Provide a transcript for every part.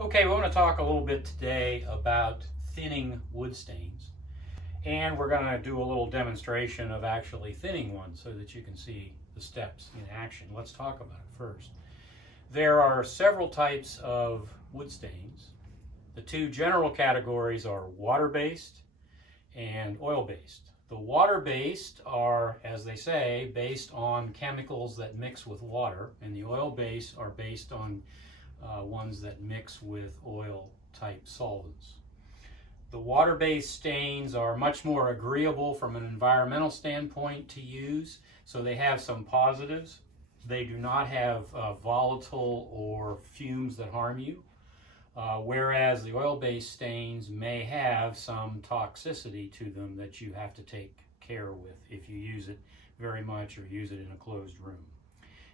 Okay, we're going to talk a little bit today about thinning wood stains. And we're going to do a little demonstration of actually thinning one so that you can see the steps in action. Let's talk about it first. There are several types of wood stains. The two general categories are water-based and oil-based. The water-based are, as they say, based on chemicals that mix with water, and the oil-based are based on ones that mix with oil-type solvents. The water-based stains are much more agreeable from an environmental standpoint to use, so they have some positives. They do not have volatile or fumes that harm you, whereas the oil-based stains may have some toxicity to them that you have to take care with if you use it very much or use it in a closed room.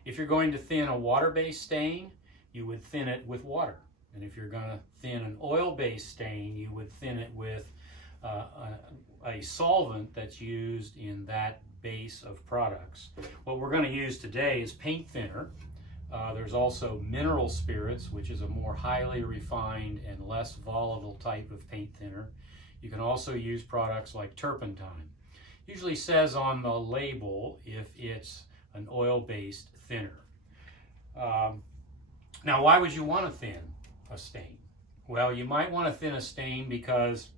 If you're going to thin a water-based stain, you would thin it with water. And if you're going to thin an oil-based stain, you would thin it with a solvent that's used in that base of products. What we're going to use today is paint thinner. There's also mineral spirits, which is a more highly refined and less volatile type of paint thinner. You can also use products like turpentine. Usually says on the label if it's an oil-based thinner. Now, why would you want to thin a stain? Well, you might want to thin a stain because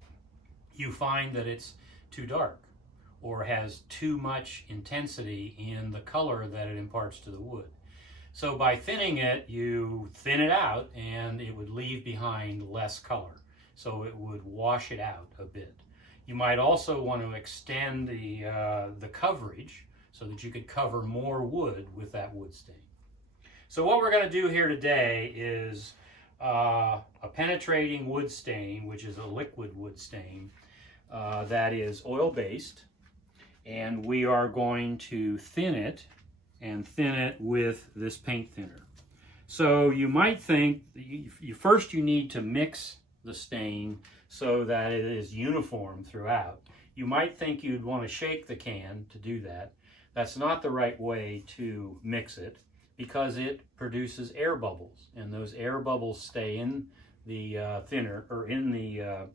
you find that it's too dark or has too much intensity in the color that it imparts to the wood. So by thinning it, you thin it out and it would leave behind less color. So it would wash it out a bit. You might also want to extend the coverage so that you could cover more wood with that wood stain. So what we're going to do here today is a penetrating wood stain, which is a liquid wood stain that is oil-based, and we are going to thin it with this paint thinner. So you might think first you need to mix the stain so that it is uniform throughout. You might think you'd want to shake the can to do that. That's not the right way to mix it, because it produces air bubbles, and those air bubbles stay in the thinner or in the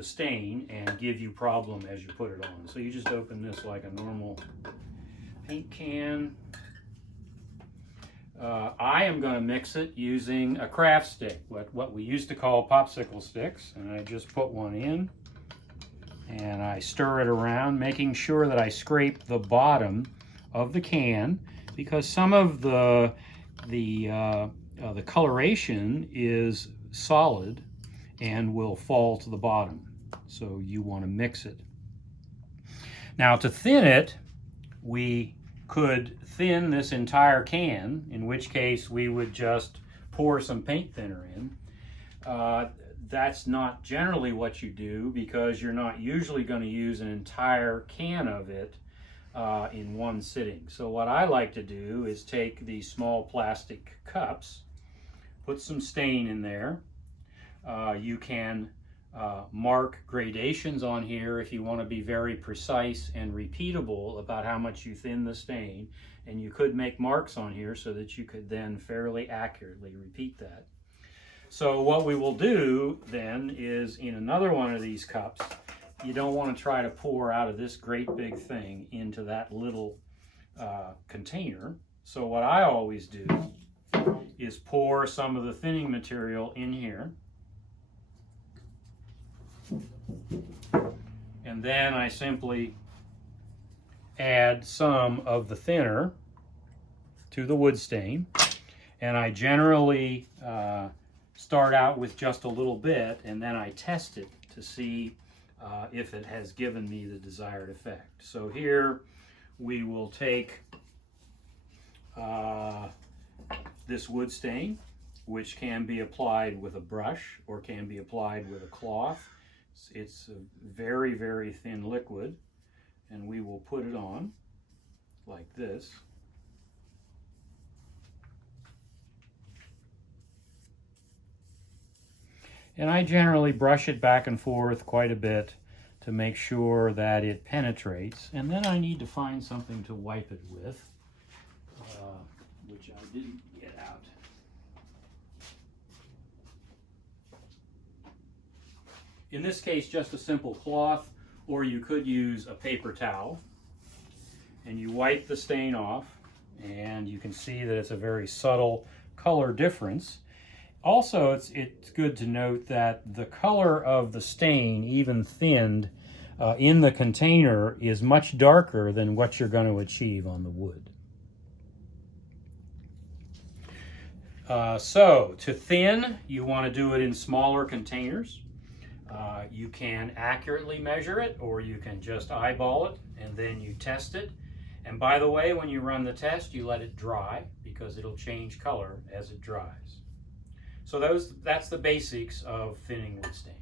stain and give you problem as you put it on. So you just open this like a normal paint can. I am going to mix it using a craft stick, what we used to call popsicle sticks, and I just put one in and I stir it around, making sure that I scrape the bottom of the can, because some of the coloration is solid and will fall to the bottom. So you want to mix it. Now to thin it, we could thin this entire can, in which case we would just pour some paint thinner in. That's not generally what you do, because you're not usually going to use an entire can of it in one sitting. So what I like to do is take these small plastic cups, put some stain in there. You can mark gradations on here if you want to be very precise and repeatable about how much you thin the stain, and you could make marks on here so that you could then fairly accurately repeat that. So what we will do then is, in another one of these cups, you don't want to try to pour out of this great big thing into that little container. So what I always do is pour some of the thinning material in here, and then I simply add some of the thinner to the wood stain, and I generally start out with just a little bit, and then I test it to see if it has given me the desired effect. So here we will take this wood stain, which can be applied with a brush or can be applied with a cloth. It's a very, very thin liquid, and we will put it on like this. And I generally brush it back and forth quite a bit to make sure that it penetrates. And then I need to find something to wipe it with, which I didn't get out. In this case, just a simple cloth, or you could use a paper towel. And you wipe the stain off, and you can see that it's a very subtle color difference. Also, it's good to note that the color of the stain, even thinned in the container, is much darker than what you're going to achieve on the wood. So to thin, you want to do it in smaller containers. You can accurately measure it, or you can just eyeball it and then you test it. And by the way, when you run the test, you let it dry because it'll change color as it dries. So that's the basics of thinning wood stain.